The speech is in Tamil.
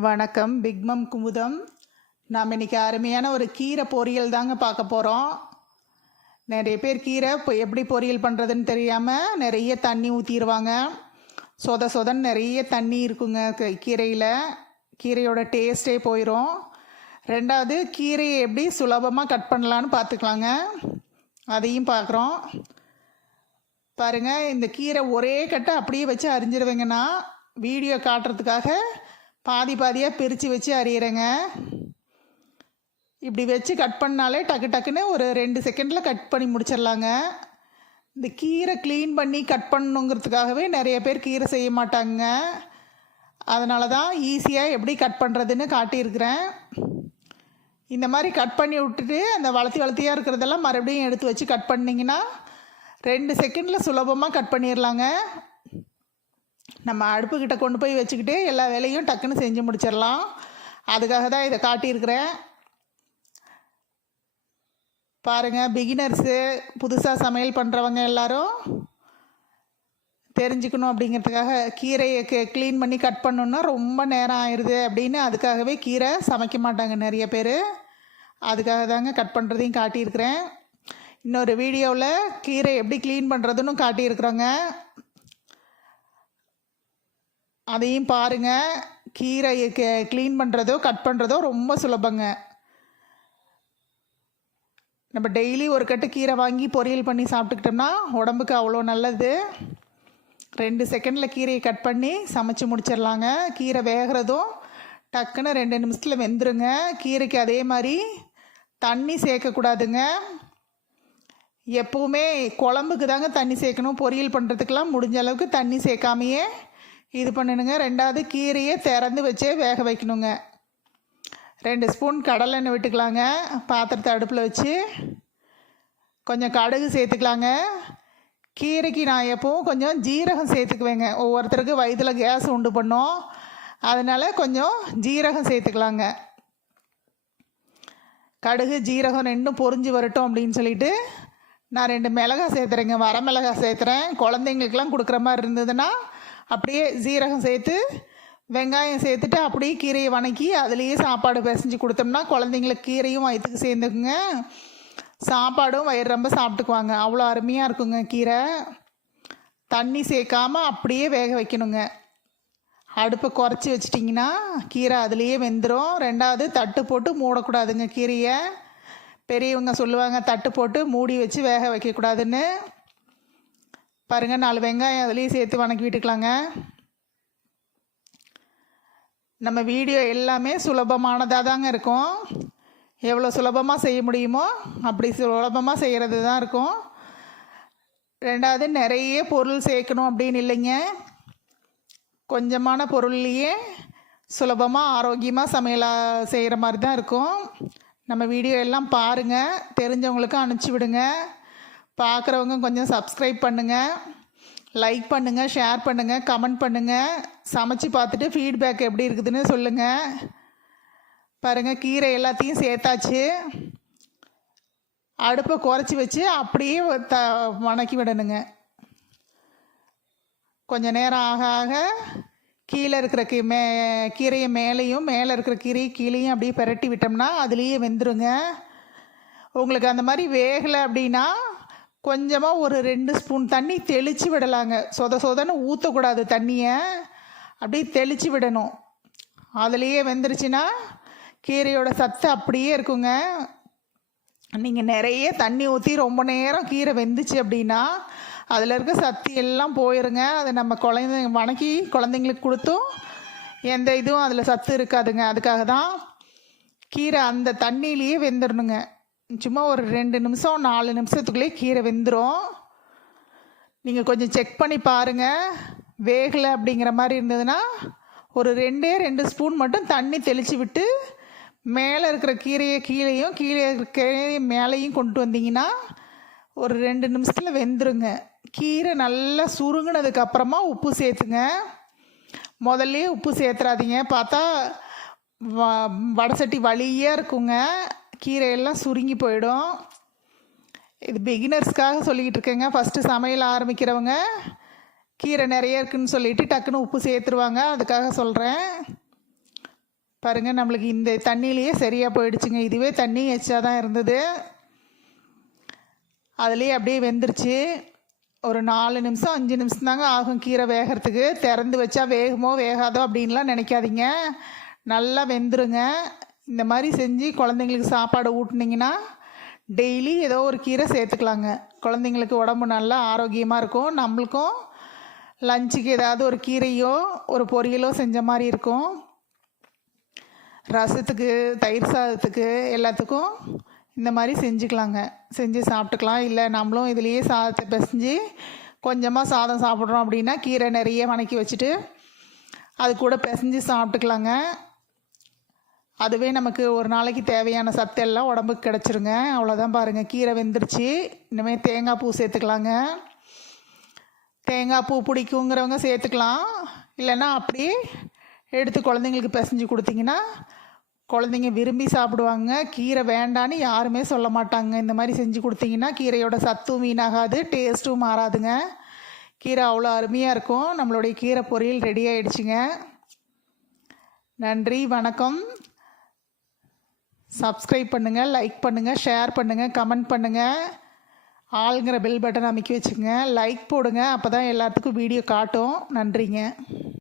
வணக்கம். பிக்மம் குமுதம். நாம் இன்றைக்கி அருமையான ஒரு கீரை பொரியல் தாங்க பார்க்க போகிறோம். நிறைய பேர் கீரை இப்போ எப்படி பொரியல் பண்ணுறதுன்னு தெரியாமல் நிறைய தண்ணி ஊற்றிடுவாங்க. சொதன்னு நிறைய தண்ணி இருக்குங்க கீரையில். கீரையோட டேஸ்ட்டே போயிடும். ரெண்டாவது, கீரையை எப்படி சுலபமாக கட் பண்ணலான்னு பார்த்துக்கலாங்க. அதையும் பார்க்குறோம். பாருங்கள், இந்த கீரை ஒரே கட்டை அப்படியே வச்சு அரிஞ்சிருவேங்கன்னா வீடியோ காட்டுறதுக்காக பாதியாக பிரித்து வச்சு அரியிறேங்க. இப்படி வச்சு கட் பண்ணாலே டக்குன்னு ஒரு 2 செகண்டில் கட் பண்ணி முடிச்சிடலாங்க. இந்த கீரை க்ளீன் பண்ணி கட் பண்ணணுங்கிறதுக்காகவே நிறைய பேர் கீரை செய்ய மாட்டாங்க. அதனால தான் ஈஸியாக எப்படி கட் பண்ணுறதுன்னு காட்டியிருக்கிறேன். இந்த மாதிரி கட் பண்ணி விட்டுட்டு அந்த வளர்த்தியாக இருக்கிறதெல்லாம் மறுபடியும் எடுத்து வச்சு கட் பண்ணிங்கன்னா 2 செகண்டில் சுலபமாக கட் பண்ணிடலாங்க. நம்ம அடுப்புக்கிட்ட கொண்டு போய் வச்சுக்கிட்டு எல்லா வேலையும் டக்குன்னு செஞ்சு முடிச்சிடலாம். அதுக்காக தான் இதை காட்டியிருக்கிறேன். பாருங்கள், பிகினர்ஸு, புதுசாக சமையல் பண்ணுறவங்க எல்லோரும் தெரிஞ்சுக்கணும் அப்படிங்கிறதுக்காக கீரையை க்ளீன் பண்ணி கட் பண்ணணுன்னா ரொம்ப நேரம் ஆயிடுது அப்படின்னு அதுக்காகவே கீரை சமைக்க மாட்டாங்க நிறைய பேர். அதுக்காக தாங்க கட் பண்ணுறதையும் காட்டியிருக்கிறேன். இன்னொரு வீடியோவில் கீரை எப்படி க்ளீன் பண்ணுறதுன்னு காட்டியிருக்கிறோங்க. அதையும் பாருங்கள். கீரையை க்ளீன் பண்ணுறதோ கட் பண்ணுறதோ ரொம்ப சுலபங்க. நம்ம டெய்லி ஒரு கட்டு கீரை வாங்கி பொரியல் பண்ணி சாப்பிட்டுக்கிட்டோம்னா உடம்புக்கு அவ்வளோ நல்லது. 2 செகண்டில் கீரையை கட் பண்ணி சமைச்சு முடிச்சிடலாங்க. கீரை வேகிறதும் டக்குன்னு 2 நிமிஷத்தில் வெந்துருங்க. கீரைக்கு அதே மாதிரி தண்ணி சேர்க்கக்கூடாதுங்க. எப்போவுமே குழம்புக்கு தாங்க தண்ணி சேர்க்கணும். பொரியல் பண்ணுறதுக்கெலாம் முடிஞ்ச அளவுக்கு தண்ணி சேர்க்காமையே இது பண்ணணுங்க. ரெண்டாவது, கீரையை திறந்து வச்சே வேக வைக்கணுங்க. 2 ஸ்பூன் கடலெண்ணெய் விட்டுக்கலாங்க. பாத்திரத்தை அடுப்பில் வச்சு கொஞ்சம் கடுகு சேர்த்துக்கலாங்க. கீரைக்கு நான் எப்பவும் கொஞ்சம் ஜீரகம் சேர்த்துக்குவேங்க. ஒவ்வொருத்தருக்கு வயிற்றில் கேஸ் உண்டு பண்ணோம். அதனால் கொஞ்சம் ஜீரகம் சேர்த்துக்கலாங்க. கடுகு ஜீரகம் 2 பொரிஞ்சு வரட்டும் அப்படின்னு சொல்லிட்டு நான் 2 மிளகாய் சேர்த்துறேங்க. வரமிளகாய் சேர்த்துறேன். குழந்தைங்களுக்கெல்லாம் கொடுக்குற மாதிரி இருந்ததுன்னா அப்படியே ஜீரகம் சேர்த்து வெங்காயம் சேர்த்துட்டு அப்படியே கீரையை வணக்கி அதுலேயே சாப்பாடு பிசைஞ்சு கொடுத்தோம்னா குழந்தைங்களுக்கு கீரையும் வயிற்றுக்கு சேர்ந்துக்குங்க. சாப்பாடும் வயிறு ரொம்ப சாப்பிட்டுக்குவாங்க. அவ்வளோ அருமையாக இருக்குங்க கீரை. தண்ணி சேர்க்காமல் அப்படியே வேக வைக்கணுங்க. அடுப்பை குறைச்சி வச்சிட்டிங்கன்னா கீரை அதுலேயே வெந்துடும். ரெண்டாவது, தட்டு போட்டு மூடக்கூடாதுங்க கீரையை. பெரியவங்க சொல்லுவாங்க தட்டு போட்டு மூடி வச்சு வேக வைக்கக்கூடாதுன்னு. பாருங்கள், 4 வெங்காயம் அதுலேயே சேர்த்து வணக்கி விட்டுக்கலாங்க. நம்ம வீடியோ எல்லாமே சுலபமானதாக தாங்க இருக்கும். எவ்வளோ சுலபமாக செய்ய முடியுமோ அப்படி சுலபமாக செய்கிறது தான் இருக்கும். ரெண்டாவது, நிறைய பொருள் சேர்க்கணும் அப்படின்னு இல்லைங்க. கொஞ்சமான பொருள்லேயே சுலபமாக ஆரோக்கியமாக சமையலாக செய்கிற மாதிரி தான் இருக்கும். நம்ம வீடியோ எல்லாம் பாருங்கள். தெரிஞ்சவங்களுக்கு அனுப்பிச்சி விடுங்க. பார்க்குறவங்க கொஞ்சம் சப்ஸ்கிரைப் பண்ணுங்கள், லைக் பண்ணுங்கள், ஷேர் பண்ணுங்கள், கமெண்ட் பண்ணுங்கள். சமைச்சு பார்த்துட்டு ஃபீட்பேக் எப்படி இருக்குதுன்னு சொல்லுங்கள். பாருங்கள், கீரை எல்லாத்தையும் சேர்த்தாச்சு. அடுப்பை குறைச்சி வச்சு அப்படியே வணக்கி விடணுங்க. கொஞ்சம் நேரம் ஆக ஆக கீழே இருக்கிற கீரையை மேலேயும் மேலே இருக்கிற கீரையை கீழேயும் அப்படியே பிரட்டி விட்டோம்னா அதுலேயே வெந்துருங்க. உங்களுக்கு அந்த மாதிரி வேகலை அப்படின்னா கொஞ்சமாக ஒரு 2 ஸ்பூன் தண்ணி தெளித்து விடலாங்க. சொதன்னு ஊற்றக்கூடாது தண்ணியை, அப்படியே தெளித்து விடணும். அதுலேயே வெந்துருச்சுன்னா கீரையோட சத்து அப்படியே இருக்குங்க. நீங்கள் நிறைய தண்ணி ஊற்றி ரொம்ப நேரம் கீரை வெந்துச்சு அப்படின்னா அதில் இருக்க சத்து எல்லாம் போயிருங்க. அதை நம்ம வணக்கி குழந்தைங்களுக்கு கொடுத்தும் எந்த இதுவும் அதில் சத்து இருக்காதுங்க. அதுக்காக தான் கீரை அந்த தண்ணியிலேயே வெந்துடணுங்க. சும்மா ஒரு 2 நிமிஷம் 4 நிமிஷத்துக்குள்ளேயே கீரை வெந்துடும். நீங்கள் கொஞ்சம் செக் பண்ணி பாருங்கள். வேகலை அப்படிங்கிற மாதிரி இருந்ததுன்னா ஒரு 2 ஸ்பூன் மட்டும் தண்ணி தெளித்து விட்டு மேலே இருக்கிற கீரையை கீழேயும் கீழே இருக்கிற மேலேயும் கொண்டு வந்தீங்கன்னா ஒரு 2 நிமிஷத்தில் வெந்துருங்க. கீரை நல்லா சுருங்கினதுக்கப்புறமா உப்பு சேர்த்துங்க. முதல்ல உப்பு சேர்த்துறாதீங்க. பார்த்தா வடசட்டி வலியாக இருக்குங்க. கீரையெல்லாம் சுருங்கி போயிடும். இது பிகினர்ஸ்க்காக சொல்லிக்கிட்டு இருக்கேங்க. ஃபஸ்ட்டு சமையல் ஆரம்பிக்கிறவங்க கீரை நிறைய இருக்குதுன்னு சொல்லிவிட்டு டக்குன்னு உப்பு சேர்த்துருவாங்க. அதுக்காக சொல்கிறேன். பாருங்கள், நம்மளுக்கு இந்த தண்ணியிலையே சரியாக போயிடுச்சுங்க. இதுவே தண்ணி எச்சா தான் இருந்தது. அதுலேயே அப்படியே வெந்துருச்சு. ஒரு 4 நிமிஷம் 5 நிமிஷம் தாங்க ஆகும் கீரை வேகிறதுக்கு. திறந்து வச்சா வேகுமோ வேகாதோ அப்படின்லாம் நினைக்காதீங்க. நல்லா வெந்துருங்க. இந்த மாதிரி செஞ்சு குழந்தைங்களுக்கு சாப்பாடு ஊட்டினீங்கன்னா டெய்லி ஏதோ ஒரு கீரை சேர்த்துக்கலாங்க. குழந்தைங்களுக்கு உடம்பு நல்லா ஆரோக்கியமாக இருக்கும். நம்மளுக்கும் லஞ்சுக்கு ஏதாவது ஒரு கீரையோ ஒரு பொரியலோ செஞ்ச மாதிரி இருக்கும். ரசத்துக்கு, தயிர் சாதத்துக்கு, எல்லாத்துக்கும் இந்த மாதிரி செஞ்சுக்கலாங்க. செஞ்சு சாப்பிட்டுக்கலாம். இல்லை நம்மளும் இதுலேயே சாதத்தை பிசைஞ்சு கொஞ்சமாக சாதம் சாப்பிட்றோம் அப்படின்னா கீரை நிறைய வணக்கி வச்சுட்டு அது கூட பிசைஞ்சு சாப்பிட்டுக்கலாங்க. அதுவே நமக்கு ஒரு நாளைக்கு தேவையான சத்தெல்லாம் உடம்புக்கு கிடச்சிருங்க. அவ்வளோதான். பாருங்கள், கீரை வெந்துருச்சு. இனிமேல் தேங்காய் பூ சேர்த்துக்கலாங்க. தேங்காய் பூ பிடிக்குங்கிறவங்க சேர்த்துக்கலாம். இல்லைன்னா அப்படியே எடுத்து குழந்தைங்களுக்கு பிசைஞ்சு கொடுத்தீங்கன்னா குழந்தைங்க விரும்பி சாப்பிடுவாங்க. கீரை வேண்டான்னு யாருமே சொல்ல மாட்டாங்க. இந்த மாதிரி செஞ்சு கொடுத்தீங்கன்னா கீரையோட சத்தும் வீணாகாது, டேஸ்ட்டும் மாறாதுங்க. கீரை அவ்வளோ அருமையாக இருக்கும். நம்மளுடைய கீரை பொரியல் ரெடி ஆகிடுச்சுங்க. நன்றி, வணக்கம். சப்ஸ்கிரைப் பண்ணுங்கள், லைக் பண்ணுங்கள், ஷேர் பண்ணுங்கள், கமெண்ட் பண்ணுங்கள். ஆளுங்கிற பெல் பட்டன் அமைக்கி வச்சுங்க. லைக் போடுங்க, அப்போ தான் எல்லாத்துக்கும் வீடியோ காட்டும். நன்றிங்க.